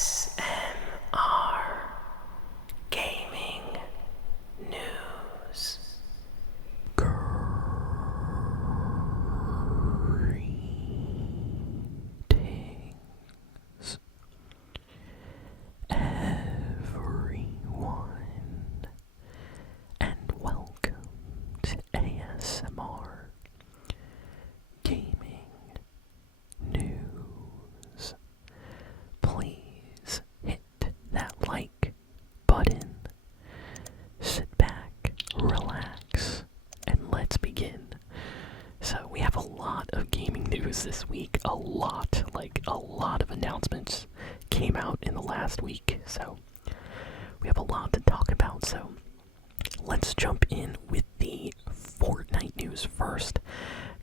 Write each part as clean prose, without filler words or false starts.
ASMR Gaming News. Greetings, everyone, and welcome to ASMR Gaming News. Please hit that like button, sit back, relax, and let's begin. So we have a lot of gaming news this week, a lot of announcements came out in the last week, so we have a lot to talk about. So let's jump in with the Fortnite news first,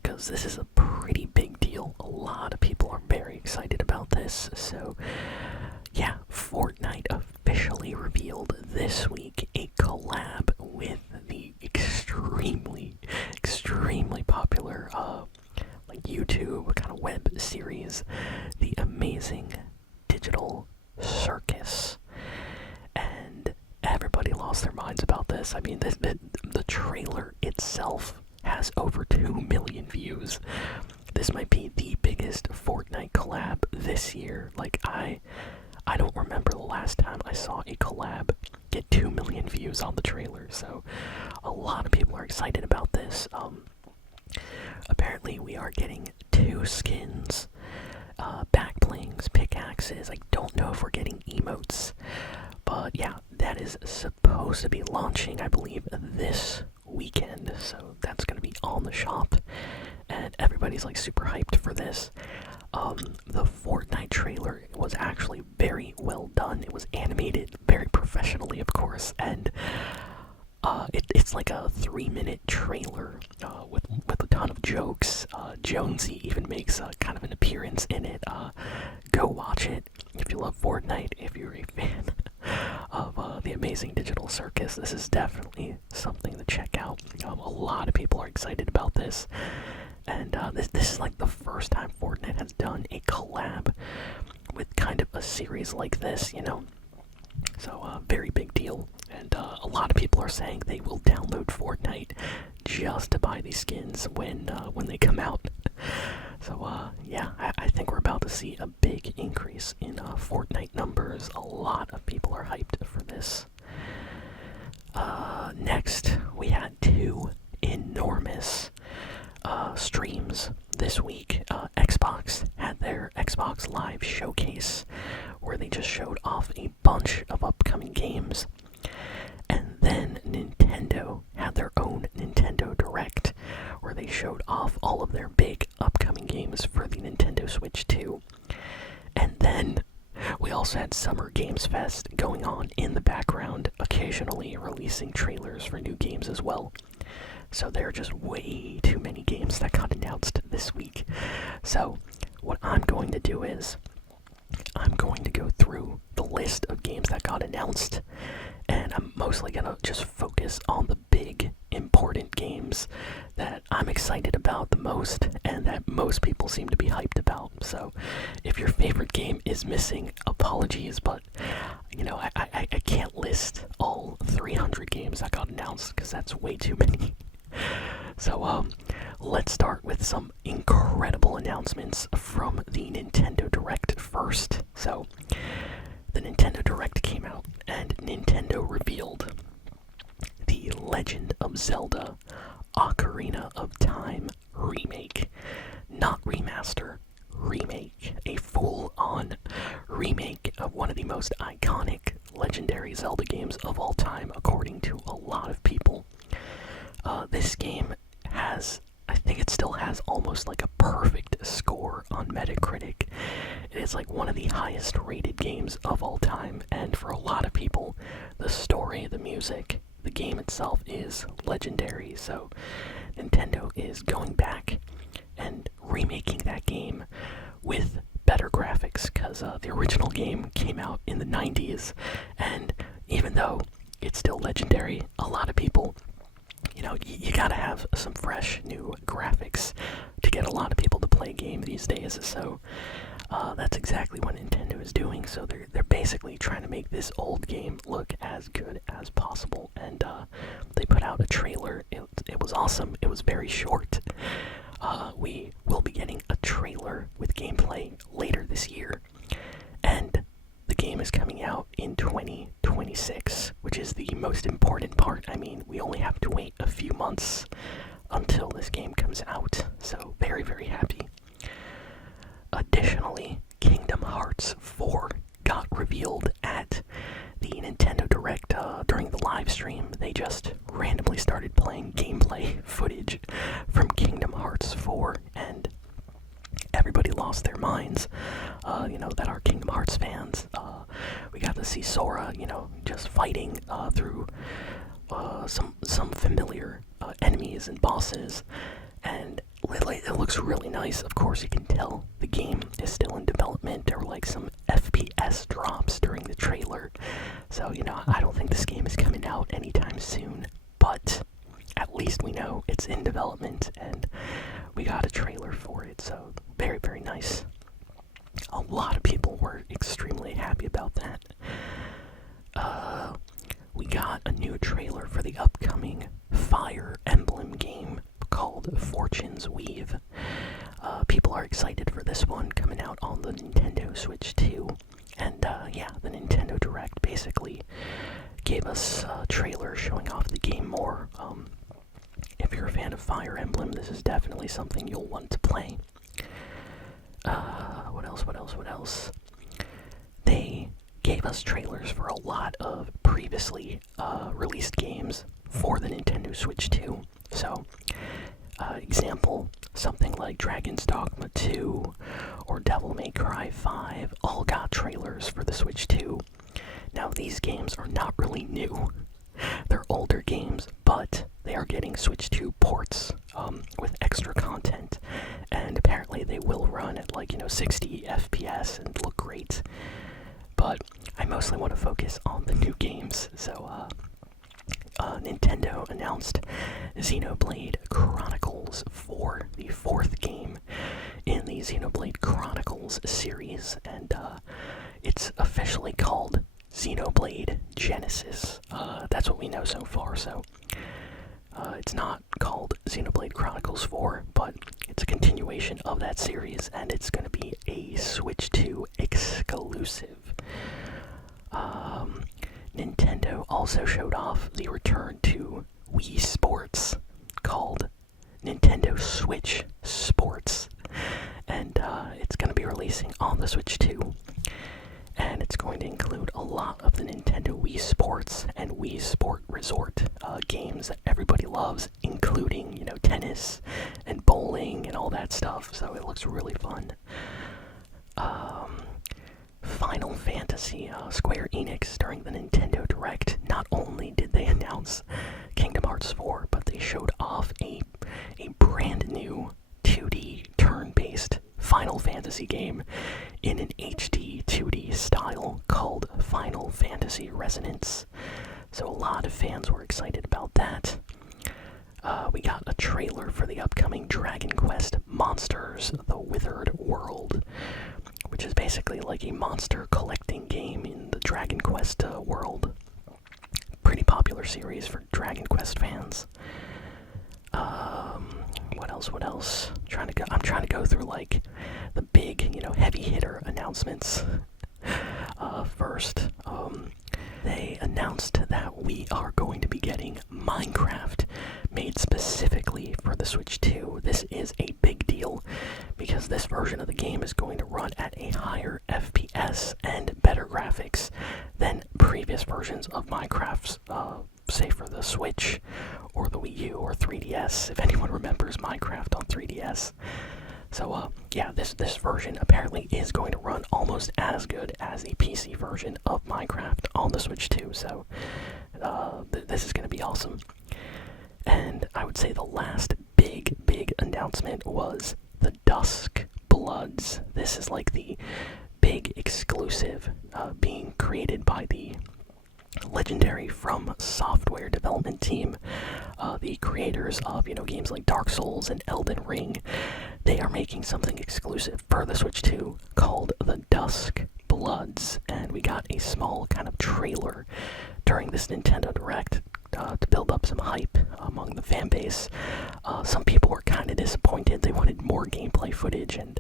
because this is a pretty big deal. A lot of people are very excited about this. So yeah, Fortnite officially revealed this week a collab with the extremely popular YouTube kind of web series, the amazing digital Circus. And everybody lost their minds about this. I mean, the trailer itself has over 2 million views. This might be the biggest Fortnite collab this year. Like, I don't remember the last time I saw a collab get 2 million views on the trailer, so a lot of people are excited about this. Apparently we are getting 2 skins, backblings, pickaxes. I don't know if we're getting emotes, but yeah, that is supposed to be launching, I believe, this weekend, so that's gonna be on the shop, and everybody's like super hyped for this. The Fortnite trailer was actually very well done. It was animated very professionally, of course, and it's like a 3-minute trailer with a ton of jokes. Jonesy even makes kind of an appearance in it. Go watch it if you love Fortnite, if you're a fan of the amazing digital Circus. This is definitely something to check out. A lot of people are excited about this. And this is like the first time Fortnite has done a collab with kind of a series like this, you know? So, very big deal. And a lot of people are saying they will download Fortnite just to buy these skins when they come out. So, yeah, I think we're about to see a big increase in Fortnite numbers. A lot of people are hyped for this. Next, we had 2 enormous streams this week. Xbox had their Xbox Live showcase where they just showed off a bunch of upcoming games, and then Nintendo had their own Nintendo Direct where they showed off all of their big upcoming games for the Nintendo Switch 2. And then we also had Summer Games Fest going on in the background, occasionally releasing trailers for new games as well. So there are just way too many games that got announced this week. So what I'm going to do is I'm going to go through the list of games that got announced, and I'm mostly going to just focus on the big, important games that I'm excited about the most and that most people seem to be hyped about. So if your favorite game is missing, apologies, but you know, I can't list all 300 games that got announced because that's way too many. So, let's start with some incredible announcements from the Nintendo Direct first. So, the Nintendo Direct came out, and Nintendo revealed the Legend of Zelda Ocarina of Time remake. Not remaster, remake. A full-on remake of one of the most iconic legendary Zelda games of all time, according to a lot of people. This game has, I think it still has almost like a perfect score on Metacritic. It is like one of the highest rated games of all time, and for a lot of people, the story, the music, the game itself is legendary. So Nintendo is going back and remaking that game with better graphics, because the original game came out in the 90s, and even though it's still legendary, a lot of people, you know, you gotta have some fresh new graphics to get a lot of people to play a game these days. So That's exactly what Nintendo is doing. So they're basically trying to make this old game look as good as possible. And they put out a trailer. It was awesome. It was very short. We will be getting a trailer with gameplay later this year. And the game is coming out in 2026, which is the most important part. I mean, we only have to wait a few months until this game comes out. So very, very happy. Additionally, Kingdom Hearts 4 got revealed at the Nintendo Direct during the live stream. They just randomly started playing gameplay footage from Kingdom Hearts 4, and everybody lost their minds. That are Kingdom Hearts fans. We got to see Sora, just fighting through some familiar enemies and bosses, and it looks really nice. Of course, you can tell the game is still in development. There were like some FPS drops during the trailer, so I don't think this game is coming out anytime soon, but at least we know it's in development and we got a trailer for it, so very, very nice. A lot of people were extremely happy about that. We got a new trailer for the upcoming Fire Emblem game called Fortune's Weave. People are excited for this one, coming out on the Nintendo Switch 2. And the Nintendo Direct basically gave us a trailer showing off the game more. If you're a fan of Fire Emblem, this is definitely something you'll want to play. What else? They gave us trailers for a lot of previously released games for the Nintendo Switch 2. So, example, something like Dragon's Dogma 2 or Devil May Cry 5 all got trailers for the Switch 2. Now, these games are not really new. They're older games, but they are getting Switch 2 ports with extra content, and apparently they will run at 60 FPS and look great. But I mostly want to focus on the new games. So Nintendo announced Xenoblade Chronicles 4, the fourth game in the Xenoblade Chronicles series, and it's officially called Xenoblade Genesis. That's what we know so far, so it's not called Xenoblade Chronicles 4, but it's a continuation of that series, and it's going to be a Switch 2 exclusive. Nintendo also showed off the return to Wii Sports, called Nintendo Switch Sports, and it's going to be releasing on the Switch 2. And it's going to include a lot of the Nintendo Wii Sports and Wii Sport Resort games that everybody loves, including, tennis and bowling and all that stuff. So it looks really fun. Final Fantasy, Square Enix, during the Nintendo Direct, not only did they announce Kingdom Hearts 4, but they showed off a brand new 2D turn-based Final Fantasy game in an HD 2D style called Final Fantasy Resonance. So a lot of fans were excited about that. We got a trailer for the upcoming Dragon Quest Monsters: The Withered World, which is basically like a monster collecting game in the Dragon Quest world. Pretty popular series for Dragon Quest fans. What else? I'm trying to go through the big, heavy hitter announcements. First, they announced that we are going to be getting Minecraft made specifically for the Switch 2. This is a big deal because this version of the game is going to run at a higher FPS and better graphics than previous versions of Minecraft's, say for the Switch or the Wii U or 3DS, if anyone remembers Minecraft on 3DS. So, this version apparently is going to run almost as good as the PC version of Minecraft on the Switch 2, so this is going to be awesome. And I would say the last big announcement was the Dusk Bloods. This is like the big exclusive being created by the legendary From Software development team, the creators of games like Dark Souls and Elden Ring. They are making something exclusive for the Switch 2 called the Dusk Bloods, and we got a small kind of trailer during this Nintendo Direct to build up some hype among the fan base. Some people were kind of disappointed. They wanted more gameplay footage and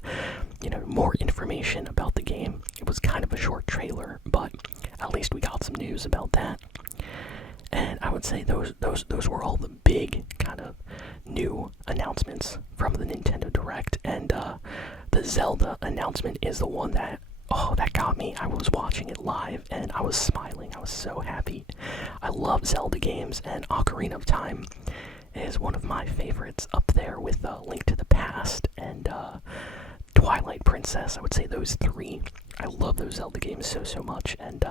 more information about the game. It was kind of a short trailer, but at least we got some news about that. And I would say those were all the big kind of new announcements from the Nintendo Direct. And the Zelda announcement is the one that got me. I was watching it live and I was smiling. I was so happy. I love Zelda games, and Ocarina of Time is one of my favorites, up there with Link to the Past and Twilight Princess. I would say those three. I love those Zelda games so much, and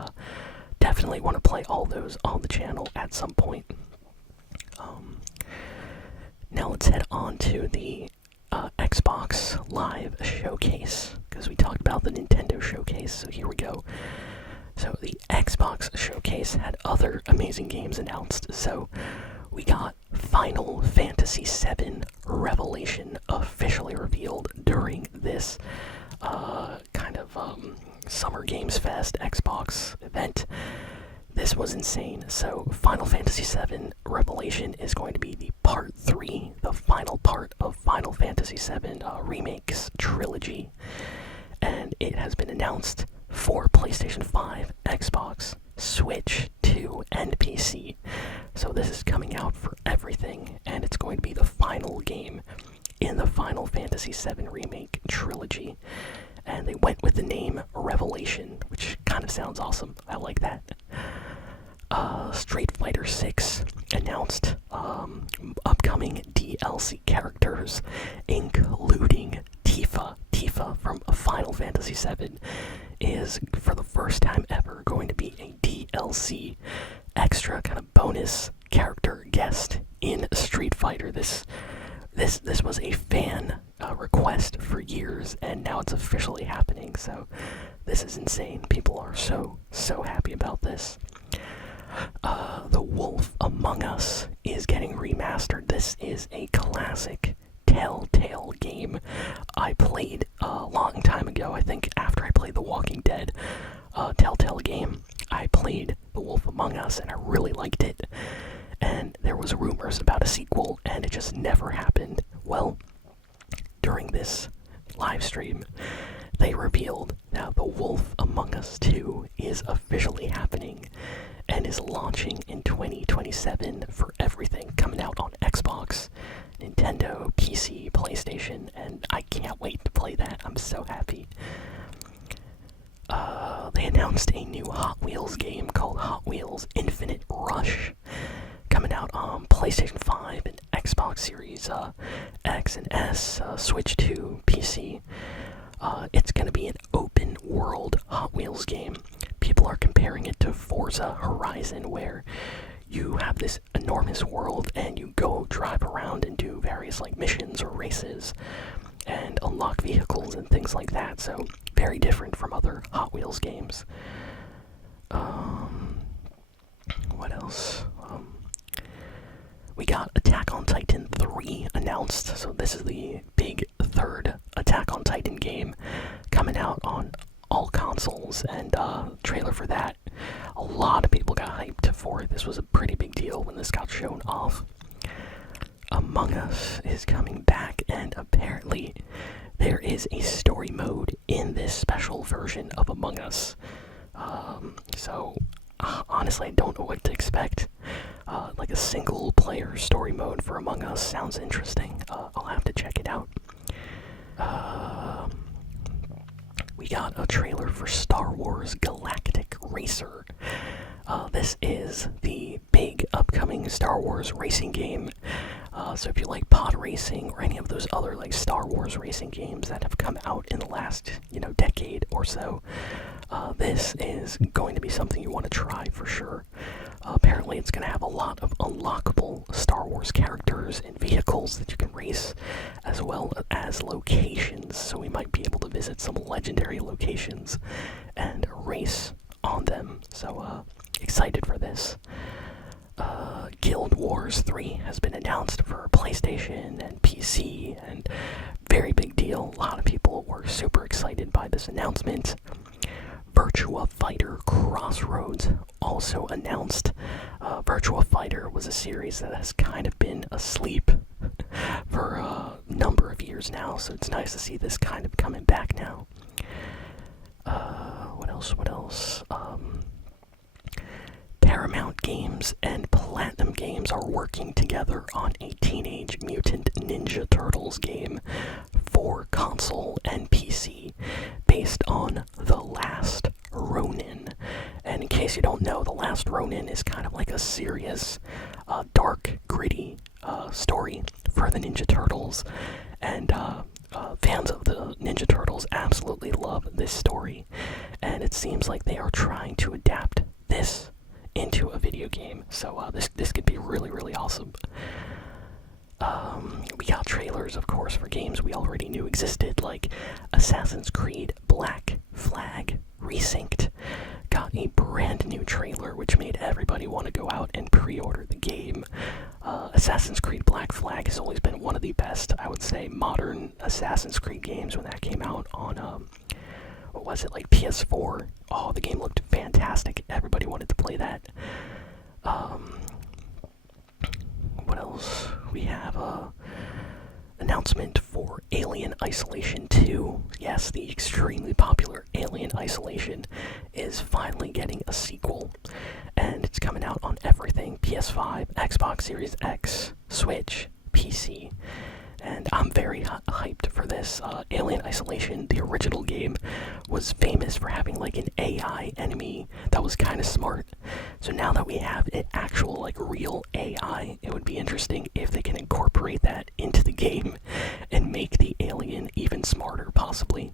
definitely want to play all those on the channel at some point. Now let's head on to the Xbox Live Showcase, because we talked about the Nintendo Showcase, so here we go. So the Xbox Showcase had other amazing games announced, so we got Final Fantasy VII Revelation officially revealed during this Summer Games Fest Xbox event. This was insane. So Final Fantasy VII Revelation is going to be the part 3, the final part of Final Fantasy VII Remakes trilogy. And it has been announced for PlayStation 5, Xbox, Switch 2, and PC. So this is coming out for everything, and it's going to be the final game in the Final Fantasy VII Remake trilogy. And they went with the name Revelation, which kind of sounds awesome. I like that. Street Fighter 6 announced upcoming DLC characters, including Tifa. Tifa from Final Fantasy VII is, for the first time ever, going to be a DLC extra kind of bonus character guest in Street Fighter. This was a fan request for years, and now it's officially happening. So this is insane. People are so happy about this. The Wolf Among Us is getting remastered. This is a classic Telltale game I played a long time ago. I think after I played The Walking Dead Telltale game, I played The Wolf Among Us, and I really liked it. And there was rumors about a sequel, and it just never happened. Well, during this live stream, they revealed that The Wolf Among Us 2 is officially happening and is launching in 2027 for everything, coming out on Xbox, Nintendo, PC, PlayStation, and I can't wait to play that. I'm so happy. They announced a new Hot Wheels game called Hot Wheels Infinite Rush, coming out on PlayStation 5 and Xbox Series X and S, Switch 2, PC. It's going to be an open world Hot Wheels game. People are comparing it to Forza Horizon, where you have this enormous world and you go drive around and do various missions or races and unlock vehicles and things like that. So very different from other Hot Wheels games. What else? We got Attack on Titan 3 announced. So this is the big third Attack on Titan game coming out on all consoles, and trailer for that. A lot of people got hyped for it. This was a pretty big deal when this got shown off. Among Us is coming back, and apparently there is a story mode in this special version of Among Us. Honestly, I don't know what to expect. A single player story mode for Among Us sounds interesting. I'll have to check it out. We got a trailer for Star Wars Galactic Racer. This is the big upcoming Star Wars racing game. So if you like pod racing or any of those other Star Wars racing games that have come out in the last decade or so, this is going to be something you want to try for sure. Apparently it's going to have a lot of unlockable Star Wars characters and vehicles that you can race, as well as locations. So we might be able to visit some legendary locations and race on them. So excited for this. Guild Wars 3 has been announced for PlayStation and PC, and very big deal. A lot of people were super excited by this announcement. Virtua Fighter Crossroads also announced. Virtua Fighter was a series that has kind of been asleep for a number of years now, so it's nice to see this kind of coming back now. What else? Paramount Games and Platinum Games are working together on a Teenage Mutant Ninja Turtles game for console and PC based on The Last Ronin. And in case you don't know, The Last Ronin is kind of like a serious, dark, gritty story for the Ninja Turtles. And fans of the Ninja Turtles absolutely love this story. And it seems like they are trying to adapt this into a video game. So this could be really, really awesome. We got trailers, of course, for games we already knew existed, like Assassin's Creed Black Flag Resynced. Got a brand new trailer, which made everybody want to go out and pre-order the game. Assassin's Creed Black Flag has always been one of the best, I would say, modern Assassin's Creed games when that came out on, what was it, like PS4? Oh, the game looked fantastic. Everybody wanted to play that. What else? We have a announcement for Alien Isolation 2. Yes, the extremely popular Alien Isolation is finally getting a sequel. And it's coming out on everything: PS5, Xbox Series X, Switch, PC. And I'm very hyped for this. Alien Isolation, the original game, was famous for having like an AI enemy that was kind of smart. So now that we have an actual like real AI, it would be interesting if they can incorporate that into the game and make the alien even smarter, possibly.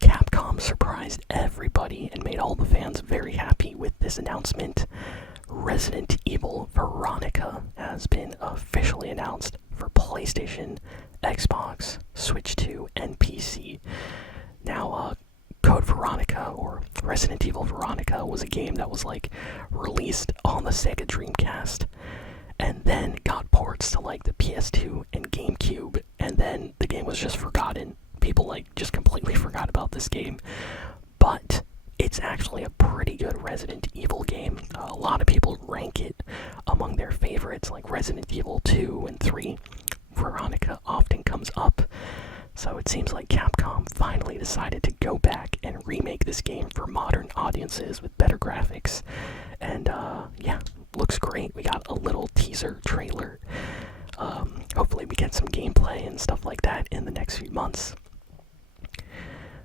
Capcom surprised everybody and made all the fans very happy with this announcement. Resident Evil Veronica has been officially announced for PlayStation, Xbox, Switch 2, and PC. Now, Code Veronica, or Resident Evil Veronica, was a game that was like released on the Sega Dreamcast and then got ports to like the PS2 and GameCube, and then the game was just forgotten. People like just completely forgot about this game. But it's actually a pretty good Resident Evil game. A lot of people rank it among their favorites, like Resident Evil 2 and 3. Veronica often comes up. So it seems like Capcom finally decided to go back and remake this game for modern audiences with better graphics. And yeah, looks great. We got a little teaser trailer. Hopefully we get some gameplay and stuff like that in the next few months.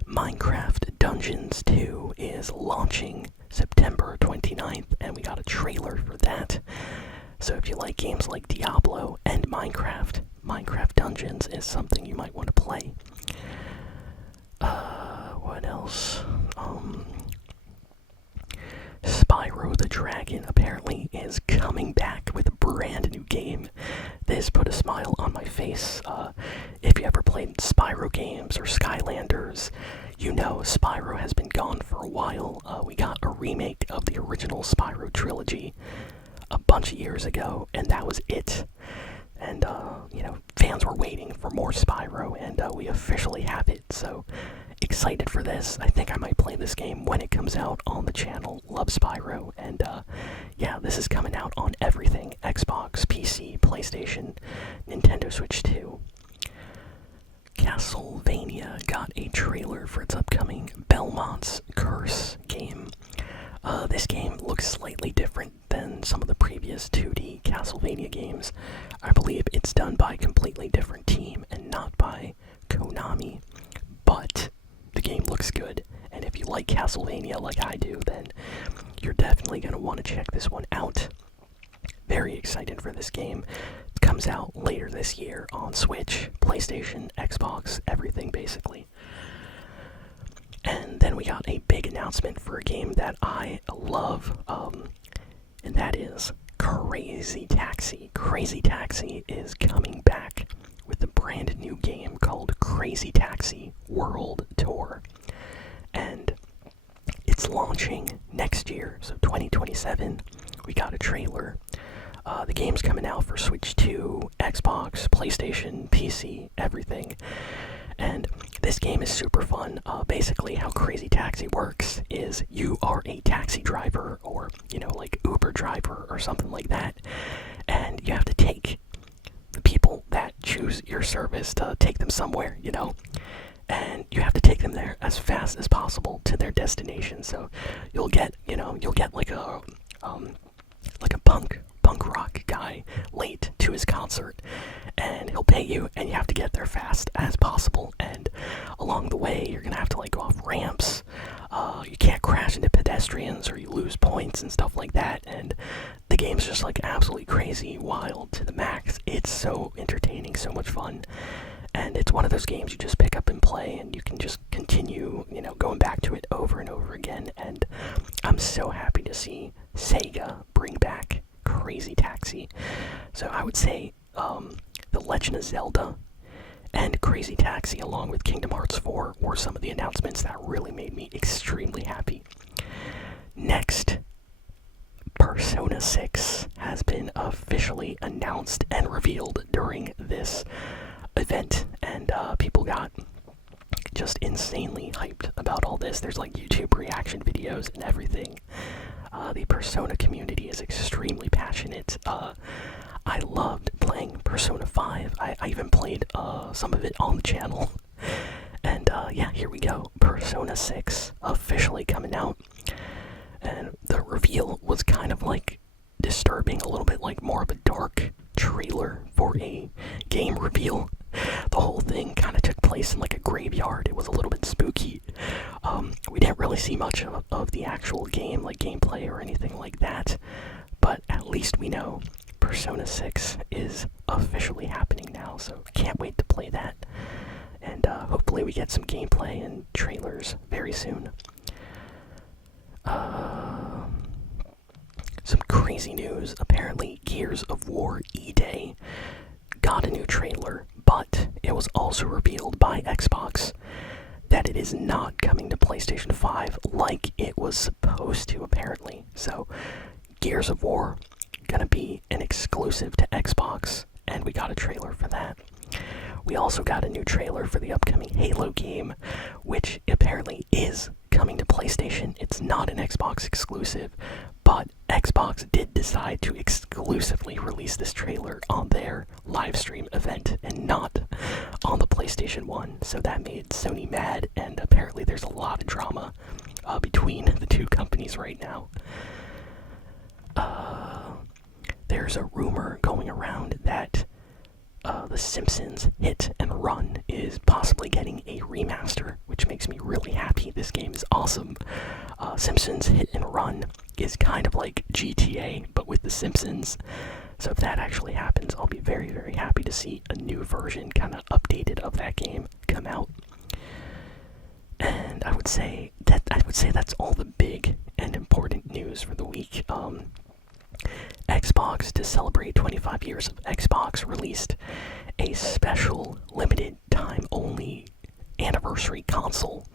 Minecraft Dungeons 2 is launching September 29th, and we got a trailer for that. So if you like games like Diablo and Minecraft, Minecraft Dungeons is something you might want to play. What else? Spyro the Dragon apparently is coming back with a brand new game. This put a smile on my face. If you ever played Spyro games or Skylanders, you know Spyro has been gone for a while. We got a remake of the original Spyro trilogy a bunch of years ago, and that was it. And, you know, fans were waiting for more Spyro, and we officially have it, so excited for this. I think I might play this game when it comes out on the channel. Love Spyro, and yeah, this is coming out on everything: Xbox, PC, PlayStation, Nintendo Switch 2. Castlevania got a trailer for its upcoming Belmont's Curse game. This game looks slightly different than some of the previous 2D Castlevania games. I believe it's done by a completely different team and not by Konami, but the game looks good, and if you like Castlevania like I do, then you're definitely going to want to check this one out. Very excited for this game. It comes out later this year on Switch, PlayStation, Xbox, everything basically. And then we got a big announcement for a game that I love, and that is Crazy Taxi. Crazy Taxi is coming back with a brand new game called Crazy Taxi World Tour. And it's launching next year, so 2027, we got a trailer. The game's coming out for Switch 2, Xbox, PlayStation, PC, everything. And this game is super fun. Basically, how Crazy Taxi works is you are a taxi driver or, like Uber driver or something like that. And you have to take the people that choose your service to take them somewhere, And you have to take them there as fast as possible to their destination. So you'll get like a punk rock guy late to his concert, and he'll pay you, and you have to get there fast as possible. And along the way, you're gonna have to like go off ramps. You can't crash into pedestrians or you lose points and stuff like that. And the game's just like absolutely crazy, wild to the max. It's so entertaining, so much fun. And it's one of those games you just pick up and play, and you can just continue, going back to it over and over again. And I'm so happy to see Sega bring back Crazy Taxi. So I would say The Legend of Zelda and Crazy Taxi, along with Kingdom Hearts 4, were some of the announcements that really made me extremely happy. Next, Persona 6 has been officially announced and revealed during this event, and people got just insanely hyped about all this. There's like YouTube reaction videos and everything. The Persona community is extremely passionate. I loved playing Persona 5. I even played some of it on the channel. And yeah, here we go. Persona 6 officially coming out. And the reveal was kind of like disturbing, a little bit like more of a dark trailer for a game reveal. The whole thing kind of took place in like a graveyard. It was a little bit spooky. We didn't really see much of the actual game, like gameplay or anything like that. But at least we know Persona 6 is officially happening now, so can't wait to play that. And hopefully we get some gameplay and trailers very soon. Some crazy news. Apparently Gears of War E-Day got a new trailer, but it was also revealed by Xbox that it is not coming to PlayStation 5 like it was supposed to, apparently. So Gears of War gonna be an exclusive to Xbox, and we got a trailer for that. We also got a new trailer for the upcoming Halo game, which apparently is coming to PlayStation. It's not an Xbox exclusive, but Xbox did decide to exclusively release this trailer on their live stream event and not on the PlayStation 1. So that made Sony mad, and apparently there's a lot of drama between the two companies right now. There's a rumor going around that The Simpsons Hit and Run is possibly getting a remaster, which makes me really happy. This game is awesome. Simpsons Hit and Run is kind of like GTA, but with The Simpsons. So if that actually happens, I'll be very, very happy to see a new version, kind of updated, of that game come out. And I would say that's all the big and important news for the week. Xbox, to celebrate 25 years of Xbox, released a special limited time only anniversary console.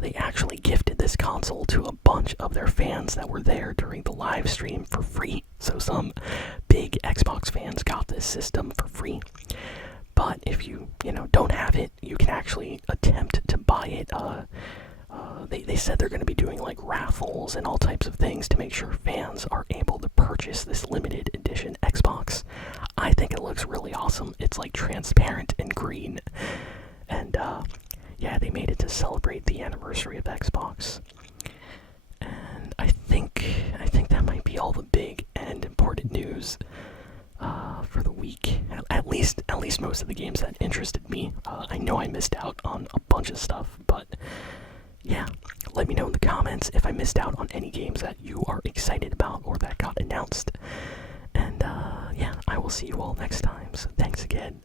They actually gifted this console to a bunch of their fans that were there during the live stream for free. So some big Xbox fans got this system for free. But if you don't have it, you can actually attempt to buy it. They said they're going to be doing like raffles and all types of things to make sure fans are able to purchase this limited edition Xbox. I think it looks really awesome. It's like transparent and green. And yeah, they made it to celebrate the anniversary of Xbox. And I think that might be all the big and important news for the week. At least most of the games that interested me. I know I missed out on a bunch of stuff, but yeah, let me know in the comments if I missed out on any games that you are excited about or that got announced. And yeah, I will see you all next time. So thanks again,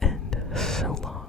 and so long.